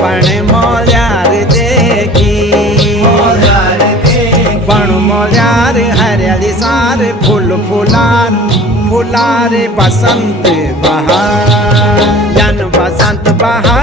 पण मोल्यार देखी पण मोल्यार हरियाली सार फूल फुलार फुलार बसंत बहार जन बसंत बहार